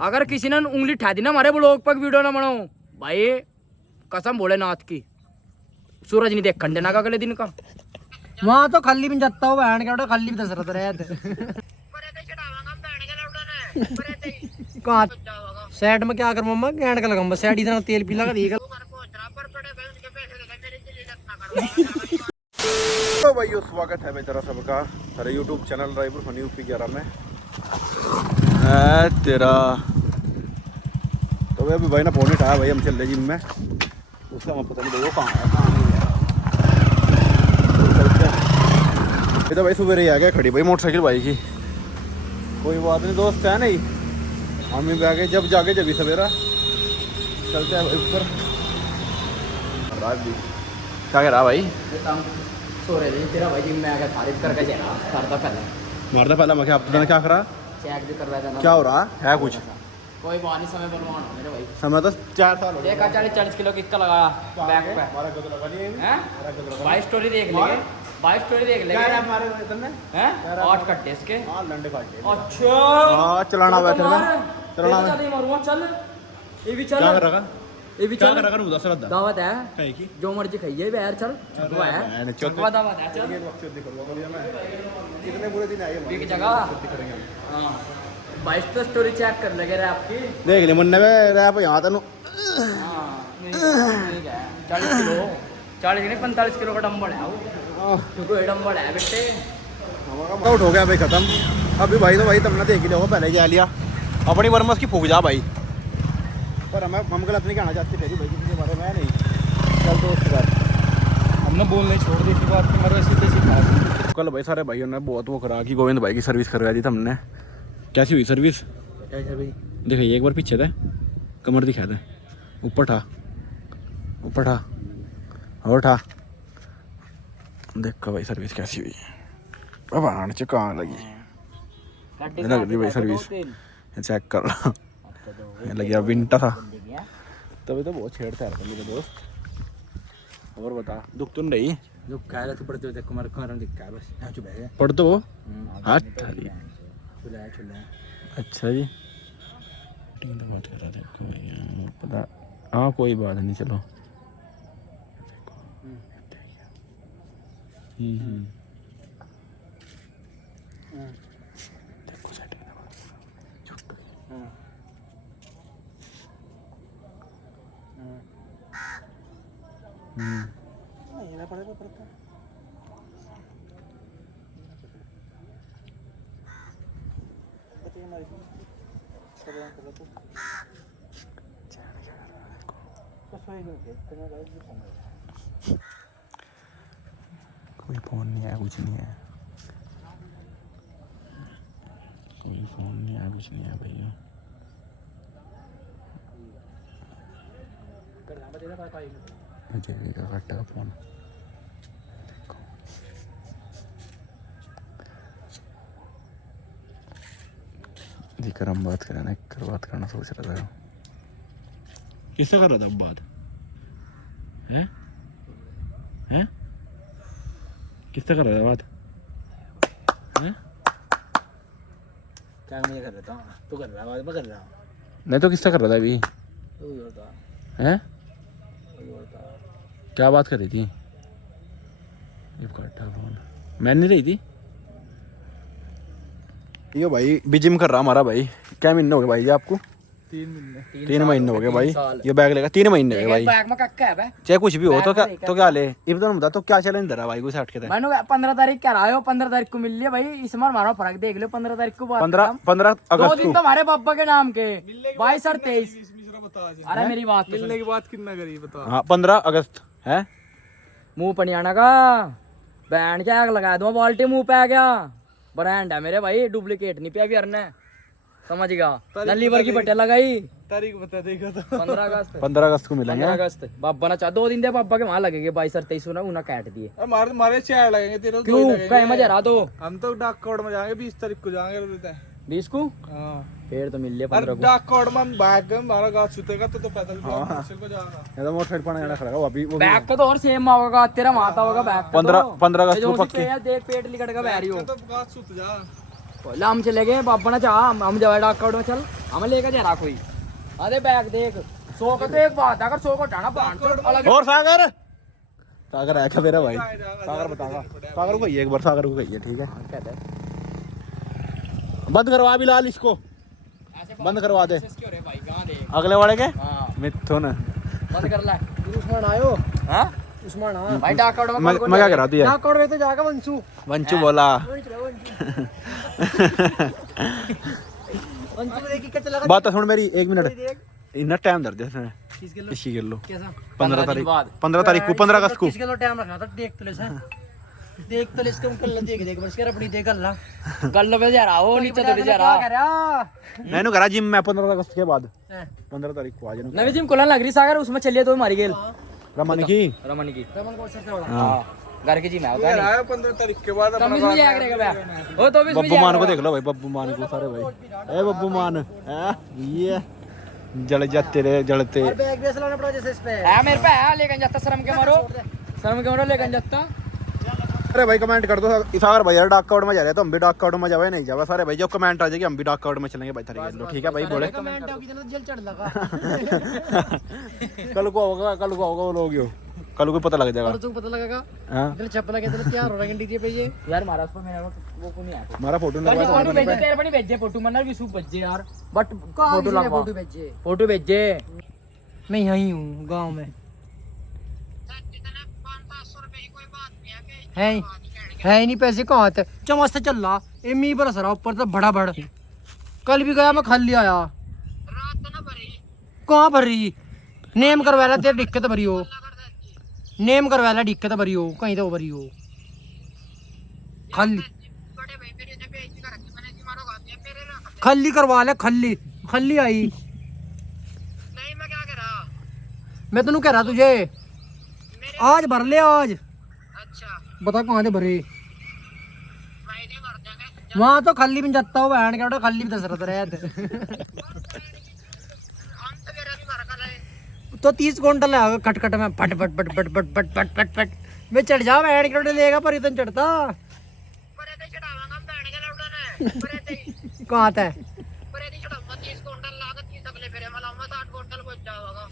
अगर किसी ने उंगली ठा दी ना हमारे ब्लॉग पर वीडियो ना बनाओ भाई, कसम भोलेनाथ की, सूरज नहीं देख खंडे ना का अगले दिन का। वहाँ तो खाली भी जाता हूँ बहन के खाली भी दसरत रहते कहाँ सेट में क्या कर मम्मा गैंड का लगा सेट इतना तेल पीला का देगा। तो भाइयों स्वागत है मेरा सबका हमारे YouTube channel Raipur funny UP 11 में तेरा। तो अभी भाई ना फोन उठाया भाई, हम चल रहे जिम में, उसका हमें पता नहीं वो कहाँ है ये तो भाई सुबह ही आ गया खड़ी भाई मोटरसाइकिल भाई की। कोई बात नहीं दोस्त है नहीं, हम भी आ गए जब जाके जब भी सवेरा चलते हैं भाई ऊपर। क्या कह रहा भाई? सो रहे तेरा भाई जिम में आकर तारीफ करके जा करता पहले मारता पहला मैं आपने क्या करा, चेक भी करवाया था। क्या हो रहा है कुछ? कोई बात नहीं, समय बर्बाद हो मेरे भाई। समय तो 4 साल हो गए। देखा 40 किलो कितना लगाया बैक पे हैं? भाई स्टोरी देख लेंगे, भाई स्टोरी देख लेंगे। क्या हमारे इतने हैं 8 कट्टे इसके। हां लंडे काटे। अच्छा हां चलाना बैठे ना, चलाना चाहते मारूंगा। चल ये भी चल। क्या कर रहा? ये भी क्या चल। कर रहा? उधर से दावत है है की जो मर्जी खाइए यार। चल चुकवा है, चुकवा दावत है। चल कितने बुरे दिन आए हैं एक जगह। हां भाई तो स्टोरी चेक कर लगे रे आपकी, देख ले मुन्ने में रैप यहां तनु। हां ठीक है 40 किलो 40 नहीं 45 किलो का डंबल है वो, क्योंकि ये डंबल है बेटे। हमारा आउट हो गया भाई खत्म। अभी भाई तो भाई तुमने देख लिया होगा, पहले जा लिया अपनी वर्मस की फूक जा भाई। पर हम गलत नहीं कहना चाहते थे भाई किसी के बारे में नहीं। चल दोस्त बात हमने बोलने छोड़ दी थी बात, हमारे सीधे सीधा। कल भाई सारे भाइयों ने बहुत वो करा कि गोविंद भाई की सर्विस करवा दी था हमने। कैसी हुई सर्विस? कैसे भाई? दिखाइए एक बार पीछे थे, कमर दिखा दे, ऊपर ठा, ऊपर ठा और ठा। देखो भाई सर्विस कैसी हुई। अब आने से कहाँ लगी, लग रही भाई सर्विस चेक कर रहा लगी विंटा था तभी तो बहुत छेड़ता है मेरे दोस्त। और बता दुख तो नहीं? जो कह रहा तू पढ़ते हुए देखो मेरे कारण दिख रहा है बस यहाँ चुप है। पढ़ तो हाथ थाली। चुला चुला। अच्छा जी टीम तो बहुत कर रहा देखो भैया पता। हाँ कोई बात नहीं चलो। देखो सेटिंग कोई फोन नहीं है कुछ नहीं है, कोई फोन नहीं है कुछ नहीं है भैया। का कट्टा का फोन देखकर हम बात करें ना, कर बात करना सोच रहा था। किससे कर रहा था बात? हैं हैं किससे कर रहा था बात? हैं क्या मैं कर रहा था? तू कर रहा है मैं कर रहा हूँ। नहीं तो किससे कर रहा था अभी? तू ही होता हैं होता। क्या बात कर रही थी? ये कट्टा फोन मैं नहीं रही थी। यो भाई भी जिम कर रहा हमारा भाई। क्या महीने हो गए भाई आपको? 3 महीने हो गए भाई। ये बैग लेगा 3 महीने हो गए भाई। बैग में कक्का है बे, चाहे कुछ भी हो तो क्या ले इब्दन बता तो क्या चैलेंज दे रहा भाई कुछ हट के? मैंने 15 तारीख कह रहा है, 15 तारीख को मिल लिया भाई। इस बार मारो फर्क देख लो। 15 तारीख को 15 अगस्त 2 दिन तो हमारे पापा के नाम के 22 और 23। अरे मेरी बात मिलने की बात कितना करी बता। हाँ 15 अगस्त है। मुंह पनियाना का बैंड क्या लगा दूंगा, बाल्टी मुंह पे आ गया। ब्रांड है मेरे भाई, डुप्लीकेट नहीं पिया भी अरने, समझ गया। लीवर की बट्टे लगाई। तारीख बता देगा तो 15 अगस्त को मिलेंगे। 15 अगस्त बाबा ना चाह 2 दिन दे पापा के वहां लगेंगे 22 और 23 उन्हें काट दिए। हमारे चार लगेंगे तेरे क्यों कहीं मजा रहा तो हम तो डाक कोड में जाएंगे 20 तारीख को जाएंगे 20 को। हाँ फिर तो मिल लिया 15 को। डाक कोड में बैग में हमारा गाछ सुतेगा तो पैदल को जाएगा। ये तो मोटरसाइकिल पर जाना खड़ा है अभी वो बैग का तो और सेम होगा तेरा माता होगा बैग का। 15 अगस्त को पक्की देख पेट लिकट का बैरी हो तो गाछ सुत जा बोला हम चले गए बाबा ना चाह हम जाए डाक काउंट में चल हमें लेकर जा रहा कोई अरे बैग देख 100 का तो एक बात है अगर 100 को हटाना अलग और सागर सागर है क्या मेरा भाई सागर बताऊंगा सागर को कहिए एक बार सागर को कहिए ठीक है कहते हैं बंद करवा बिलाल इसको बंद करवा दे क्यों रे भाई कहां दे अगले वाले के हां मिथुन बंद कर ले उस्मान आयो हां उस्मान आ भाई डाक काउंट में मैं क्या करा तू यार डाक काउंट में तो जाएगा वंशु वंचू बोला वंशु को देख के चला बात सुन मेरी 1 मिनट इतना टाइम दर दे इसने 30 किलो कैसा 15 तारीख 15 तारीख को 15 अगस्त को 30 किलो टाइम रखा था देख तो ले सर देख तो ले इसको कल देख देख बस कर अपनी देख अल्लाह गल्लो पे जा रहा हो नीचे तो जा रहा क्या कर रहा मैंने करा जिम में 15 अगस्त के बाद 15 तारीख को आ जाना नवी जिम खोलने लग रही सागर उसमें चलिए तो मारी गेल रमन की रमन की रमन को सबसे बड़ा हां घर की जिम है होगा आया 15 तारीख के बाद कम इसमें जाया करेगा बे ओ तो भी बब्बू मान को देख लो भाई बब्बू मान को सारे भाई ए बब्बू मान हैं ये जल जाते रे जलते और बैग भी चलाना पड़ा जैसे इस पे है मेरे पे है लेकिन जाता शर्म के मारो लेकिन जाता अरे भाई कमेंट कर दो सागर भाई यार डाक काउंट में जा रहे हैं तो हम भी डाक काउंट में जावे नहीं जावे सारे भाई जो कमेंट आ जाएगी हम भी डाक काउंट में चलेंगे भाई थारी लो ठीक है भाई बोले कमेंट आओ कितना जल चढ़ लगा कल को होगा वो लोग यो कल को पता लग जाएगा और तुमको पता लगेगा हां दिल चप्पल के दिल तैयार हो रहा है डीजे पे ये यार महाराज पर मेरा वो को नहीं आया हमारा फोटो फोटो लगवा भेजे तेरे पर नहीं भेजे फोटो मन्ना भी सूप भेजे यार बट फोटो लगवा फोटो भेजे फोटो भेजे मैं यहीं हूँ गांव में है ही नहीं पैसे कहाँ थे चमच से चल रहा एमी बरस रहा ऊपर तो बड़ा बड़ कल भी गया मैं खाली आया कहाँ भर रही नेम करवा ला तेरे दिक्कत भरी हो नेम करवा ला दिक्कत भरी हो कहीं तो भरी हो खाली खल्ली करवा ले खल्ली खल्ली आई नहीं मैं क्या कह रहा मैं तेनू कह रहा तुझे आज भर ले आज अच्छा बता कहाँ से भरे वहाँ तो खल्ली भी जाता हो बहन के खल्ली भी दस रहा रहे तो 30 क्विंटल है खट खट में फट फट फट फट फट फट फट फट फट मैं चढ़ जा बहन के लेगा पर इतना चढ़ता कहाँ था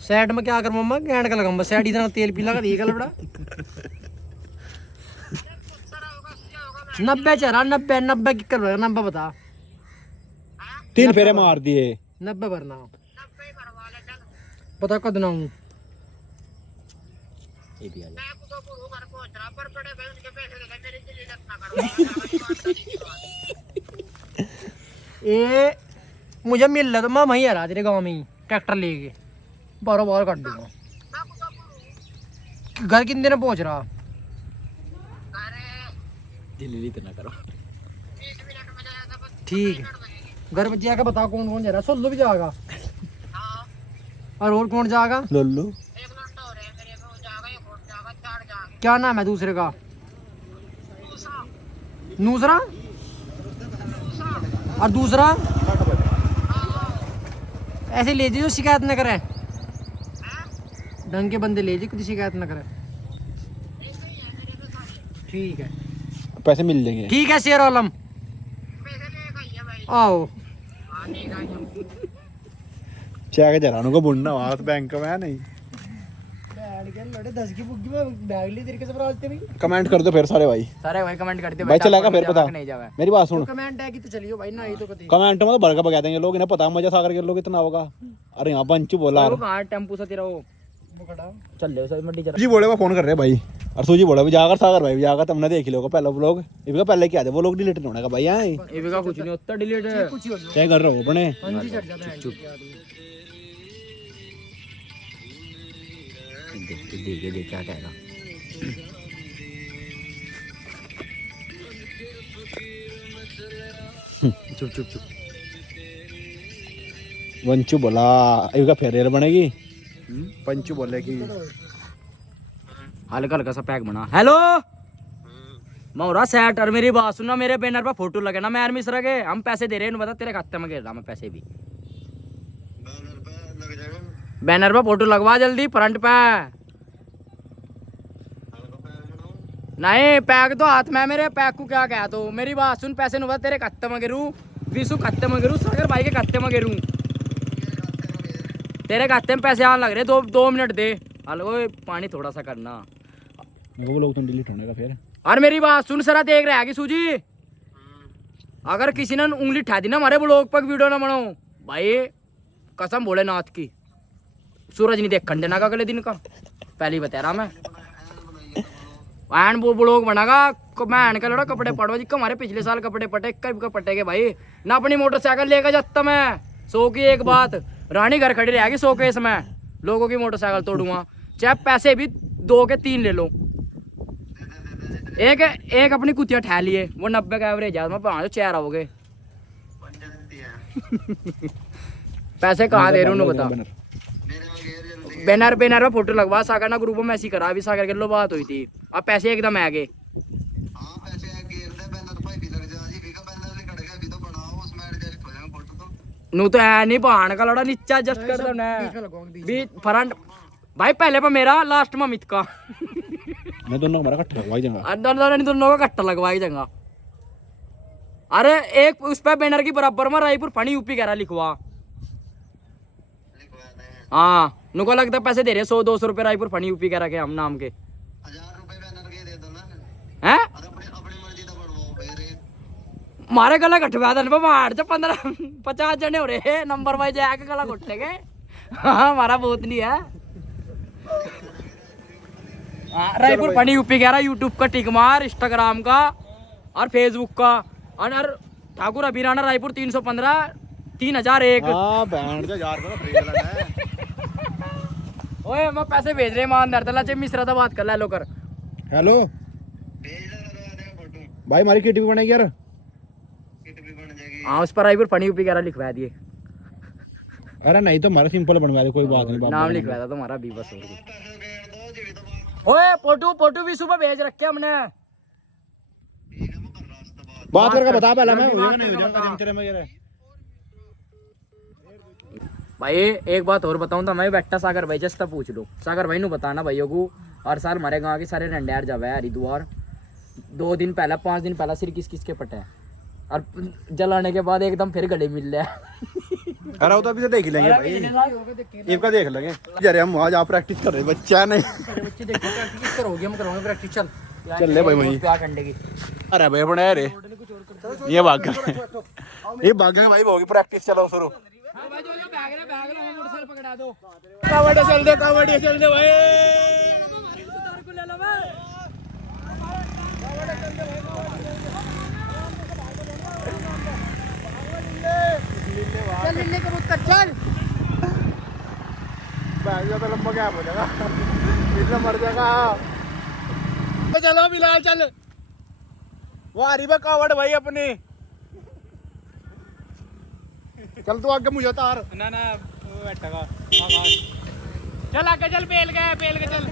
सैड में क्या कर मम्मा गैंड का लगा सैड इतना तेल पीला का देगा लबड़ा 90 चरा 90 की कर 90 बता 3 फेरे मार दिए 90 भरना पता कद ना हूँ ये मुझे मिल रहा तो मैं वहीं आ रहा तेरे गांव में ही ट्रैक्टर लेके बारों बार काट दूंगा घर कितने दिन पहुंच रहा इतना करो ठीक है घर पे जाकर बताओ कौन कौन जा रहा है सोल्लू भी जाएगा और कौन जाएगा लोल्लू क्या नाम है दूसरे का नूसरा और दूसरा ऐसे ले जो शिकायत न करे ढंग के बंदे ले जी कुछ शिकायत न करे ठीक है पैसे मिल जाएंगे ठीक है शेर आलम आओ चेक जरा को बुढ़ना हुआ तो बैंक में नहीं लड़े 10 की बुक में बैग ली तरीके से रास्ते में कमेंट कर दो फिर सारे भाई कमेंट करते भाई चलेगा फिर पता नहीं जावे मेरी बात सुन कमेंट है कि तो चलियो भाई ना ये तो कभी कमेंट में तो बड़का बगा देंगे लोग इन्हें पता मजा सागर के लोग इतना होगा अरे यहाँ पंचू बोला वो कहां टेंपू से तेरा वो चल ले सर मड्डी जरा जी बोले वो फोन कर रहे भाई और सूजी बोला जाकर सागर भाई जाकर तुमने देख लिया पहला व्लॉग इनका पहले क्या था वो लोग डिलीट होने का भाई यहाँ ये भी का कुछ नहीं होता डिलीट कुछ ही हो क्या कर रहे हो अपने अंजी चढ़ जाता है चुप देख क्या कहेगा चुप चुप चुप वंचू बोला इनका फेयर बनेगी पंचू बोले कि हल्का हल्का सा पैक बना हेलो मोरा सेट और मेरी बात सुनना मेरे बैनर पर फोटो लगे ना मैं मिश्रा के हम पैसे दे रहे हैं बता तेरे खाते में गिर रहा मैं पैसे भी बैनर पर फोटो लगवा जल्दी फ्रंट पे नहीं पैक तो हाथ में मेरे, पैक को क्या कहा तो मेरी बात सुन, पैसे नुबा तेरे खाते में गिरू, विशु खाते में गिरू, सागर भाई के खाते में गिरू, तेरे खाते में पैसे आने लग रहे, 2 मिनट दे। हेलो पानी थोड़ा सा करना, वो लोग तो डिलीट होने का फिर। और मेरी बात सुन सरा, देख रहा है कि सूजी, अगर किसी ने उंगली उठा दी ना हमारे ब्लॉग पर वीडियो ना बनाओ भाई, कसम भोलेनाथ की, सूरज नहीं देख देना का अगले दिन का, पहले ही बता रहा मैं। वो ब्लॉग बनागा मैं का लड़ा कपड़े पड़वा जी, हमारे पिछले साल कपड़े पटे, कब पटे के भाई ना, अपनी मोटरसाइकिल लेकर जाता मैं 100 की एक बात, रानी घर खड़ी रहेगी 100 केस में, लोगों की मोटरसाइकिल तोड़ूंगा, चाहे पैसे भी 2 के 3 ले लो। एक अपनी कुतिया ठह लिए, वो 90 का एवरेज है, मैं 4 आओगे। पैसे कहाँ दे रहे उन्होंने बता, बैनर में फोटो लगवा, सागर ना ग्रुप में ऐसी करा, अभी सागर के लो बात हुई थी, अब पैसे एकदम आ गए। नू तो है नहीं बहान का लड़ा, नीचा एडजस्ट कर देना भी फ्रंट भाई, पहले पर मेरा लास्ट में अमित का, मैं दोनों का इकट्ठा लगवाई जाऊंगा, दोनों का कट्टा लगवाई जाऊंगा। अरे एक उस पे बैनर की बराबर में रायपुर फनी यूपी कह रहा लिखवा, हाँ नुको लगता पैसे दे रहे 100-200 रुपए रायपुर फनी यूपी कह रहा के हम नाम के 1000 रुपए बैनर के दे दो ना, हैं अपनी मर्जी तो बढ़वाओ फिर। मारे गला कटवा दन बाहर से 15-50 जने हो रहे, नंबर वाइज आके गला घुट लेंगे। हाँ हमारा बहुत नहीं है। रायपुर फनी यूपी कह रहा, यूट्यूब का टिक मार, इंस्टाग्राम का और फेसबुक का, और ठाकुर अभिराना रायपुर 315 3001। हां बैंड जा यार को फ्री वाला है। ओए मैं पैसे भेज रहे ईमानदार तला चे मिश्रा से बात कर ले लो कर। हेलो भाई हमारी किट भी बनेगी यार, हाँ उस पर रायपुर फनी यूपी कह रहा लिखवा दिए। अरे नहीं तो हमारा सिंपल बनवा दे, कोई बात नहीं, नाम लिखवाया था तुम्हारा भी बस। ओए फोटो भी सुबह भेज रखे हमने, बात करके बता पहले, मैं हो जाएगा नहीं हो जाएगा जंचरे में यार। भाई एक बात और बताऊं तो मैं बैठा सागर भाई जस्ट पूछ लो, सागर भाई नु बताना भाइयों को, हर साल हमारे गांव के सारे रंडेर जावे हरिद्वार, 2 दिन पहले 5 दिन पहले सिर किस के पटे, और जलाने के बाद एकदम फिर गले मिल रहे। अरे वो तो अभी तो देख लेंगे भाई, इनका देख लेंगे। अरे हम आज आप प्रैक्टिस कर रहे बच्चा नहीं, बच्चे देखो प्रैक्टिस करोगे, हम करोगे प्रैक्टिस। चल ले भाई वहीं प्यार ठंडे की। अरे भाई अपने रे ये भाग ये भाग गए भाई, होगी प्रैक्टिस, चलो शुरू। भाई जो बैग रे मोटरसाइकिल पकड़ा दो, कबड्डी चल दे भाई, सुधार को ले लो भाई। चल लिल्ले कबूतर चल, बैग ज्यादा लंबा गैप हो जाएगा, इतना मर जाएगा। चलो बिलाल चल, वो आ रही है कावड़ भाई अपनी, चल तू आगे मुझे तार ना बैठेगा, चल आगे चल, पेल के चल।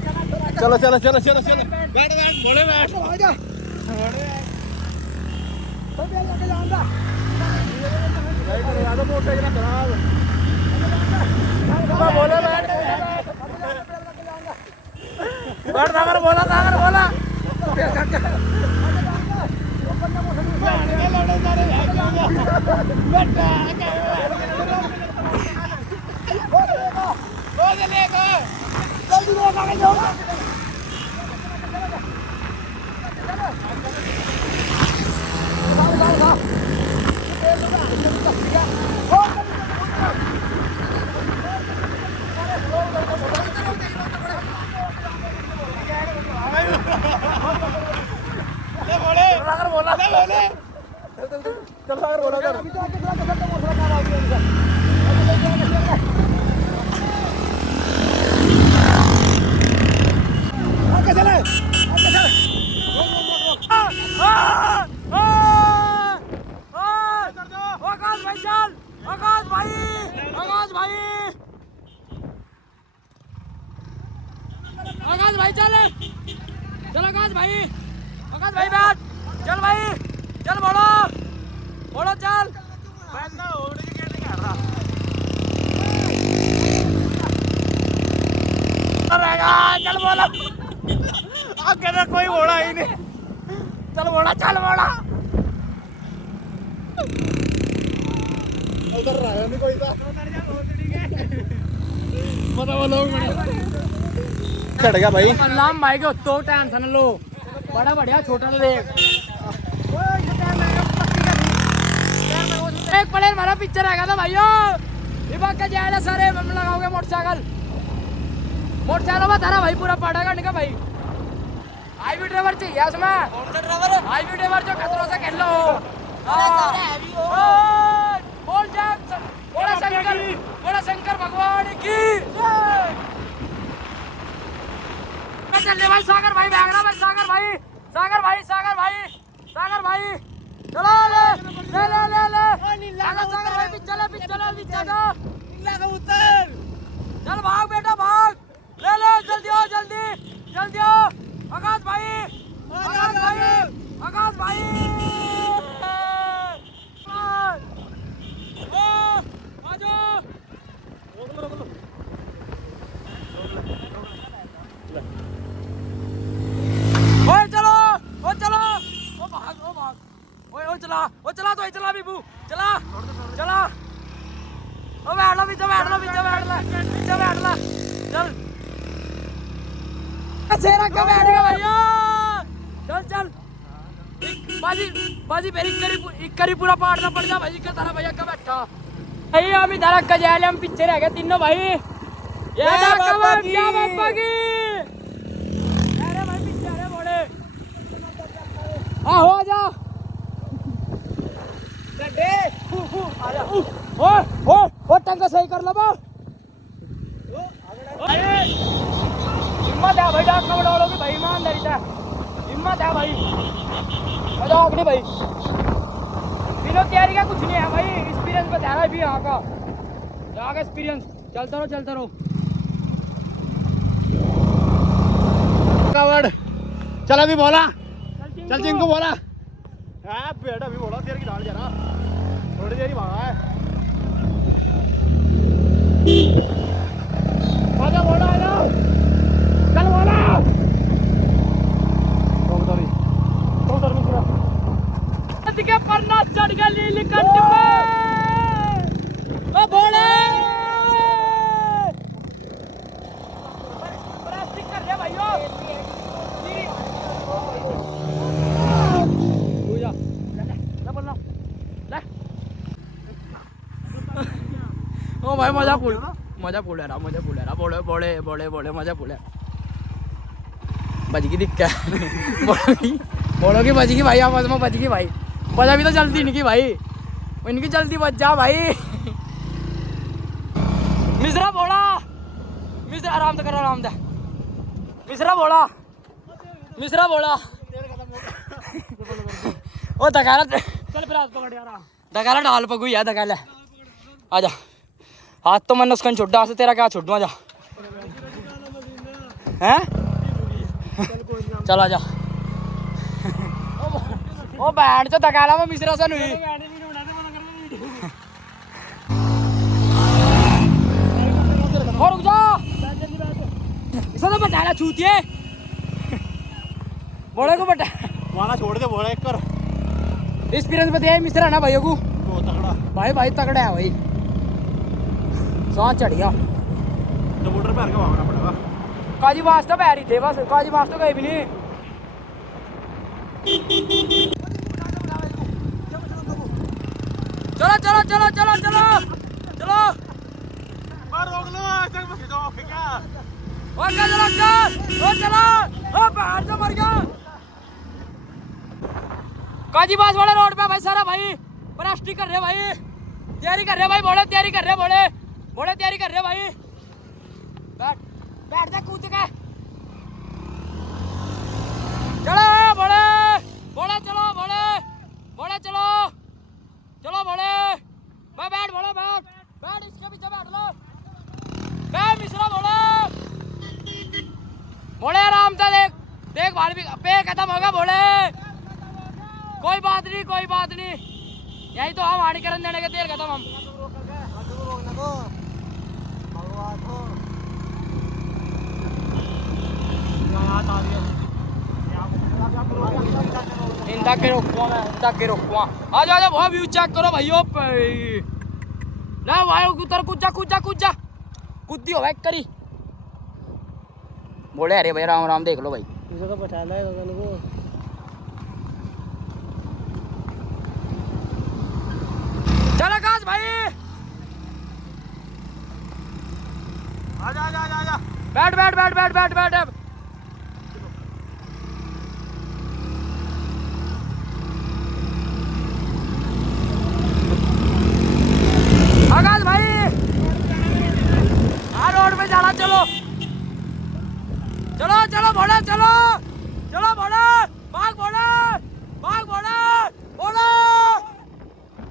चलो चलो चलो चलो चलो बैठ बोले बैठ आजा मोटरसाइकिल खराब बोले बैठ सागर बोला आकाश भाई चल, चल आकाश भाई बैठ, चल भाई चल, बोलो चल, चल बोलो आगे तो कोई घोड़ा ही नहीं। चल बोला चल बोला उधर रहा नहीं कोई था। चढ़ गया भाई। नाम भाई के तो टेंशन लो बड़ा बढ़िया छोटा देख एक प्लेयर हमारा पिक्चर आएगा था भाइयों विभाग का जाएगा सारे हम लगाओगे मोटरसाइकिल में तारा भाई पूरा पाड़ा करने का भाई हाईवे ड्राइवर चाहिए उसमें हाईवे ड्राइवर जो खतरों से खेल लो बोला शंकर भगवान की चलने भाई सागर भाई भाग रहा सागर भाई चलो ले सागर भाई पीछे चल भाग बेटा भाग ले जल्दी आओ आकाश भाई चला बीबू चला ओ बैठ लो पीछे बैठ ला चल सेरा का बैठ गया भैया चल बाजी मेरी एक करी पूरा पाड़ना पड़ जा भाई का तारा भैया का बैठा भाई हम इधर का जाले हम पीछे रह गए तीनों भाई ये बाबा की अरे भाई पीछे अरे बोले आ हो जा ओ टंग सही कर लो हिम्मत है भाई डाक में डालोगे भाई ईमानदारी से हिम्मत है भाई मजाक नहीं भाई बिना तैयारी का कुछ नहीं है भाई एक्सपीरियंस बता रहा है भी यहाँ का एक्सपीरियंस चलता रहो कावड़ चल अभी बोला चल जिनको बोला बेटा अभी बोला तेरे की डाल जरा थोड़ी देर ही भागा है आजा बोला आजा चल बोला के परना चढ़ गया लीली कंठ पे ओ बोले प्लास्टिक कर दे भाइयों पूजा ले बोलना ले ओ भाई मजा पूल है बोले मजा पूल है बज की दिक्कत बोलो की बज की भाई आवाज में बज की भाई बजा भी तो जल्दी इनकी भाई इनकी जल्दी बज जा भाई मिश्रा बोला मिश्रा आराम दे मिश्रा बोला ओ दगाला चल फिर हाथ पकड़ यार दगाला डाल पगू यार दगाला आजा हाथ तो मन उसका छोड़ से तेरा क्या छोड़ आजा हैं चल आजा ओ बैंड तो दगाला में मिश्रा से नहीं और रुक जा इसे तो बटाला छूतिए बोले को बटा वाला छोड़ दे बोला एक कर एक्सपीरियंस बताया मिश्रा ना भाइयों को बहुत तगड़ा भाई तगड़ा है भाई सांस चढ़ गया तो मोटर पे आके भागना पड़ेगा काजी वास्ता पैर ही थे बस काजी वास्ता कहीं भी नहीं चलो रोक लो ऐसे मत खींचो क्या चलो बाहर से मर गया काजी बास वाले रोड पे भाई सारा भाई प्लास्टिक कर रहे भाई तैयारी कर रहे भाई बोले तैयारी कर रहे भाई बैठ जा कूद के चलो बोले चलो मैं बैठ इसके पीछे बैठ लो बैठ मिश्रा बोले आराम से देख भाई भी पे खत्म होगा बोले कोई बात नहीं यही तो हम हानि करने देने के तेल खत्म हम इंदा के रोकुआ मैं, इंदा के रोकुआ। आ जा बहुत व्यू चेक करो भाइयों। ना भाई उतर कूद जा, कूद जा, कूद जा, कूदी हो करी। बोले अरे भाई राम राम देख लो भाई। जगह बैठाना है गगन को। चल आकाश भाई, आजा आजा आजा आजा। बैठ बैठ बैठ बैठ बैठ बैठ अब। आकाश भाई हाँ रोड पे जाना, चलो चलो चलो बॉर्डर, चलो चलो बॉर्डर, भाग बॉर्डर, भाग बॉर्डर, बॉर्डर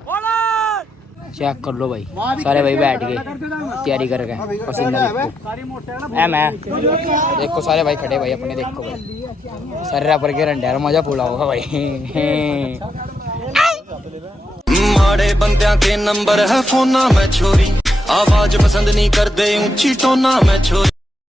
बॉर्डर। चेक कर लो भाई, सारे भाई बैठ गए तैयारी कर गए। पसीना देखो एम है, देखो सारे भाई खड़े भाई अपने, देखो भाई सारे पर के रंडे मजा पूरा होगा भाई। माड़े बंदियां के नंबर है फोना में छोरी, आवाज पसंद नहीं करदे ऊंची टोना में छोरी।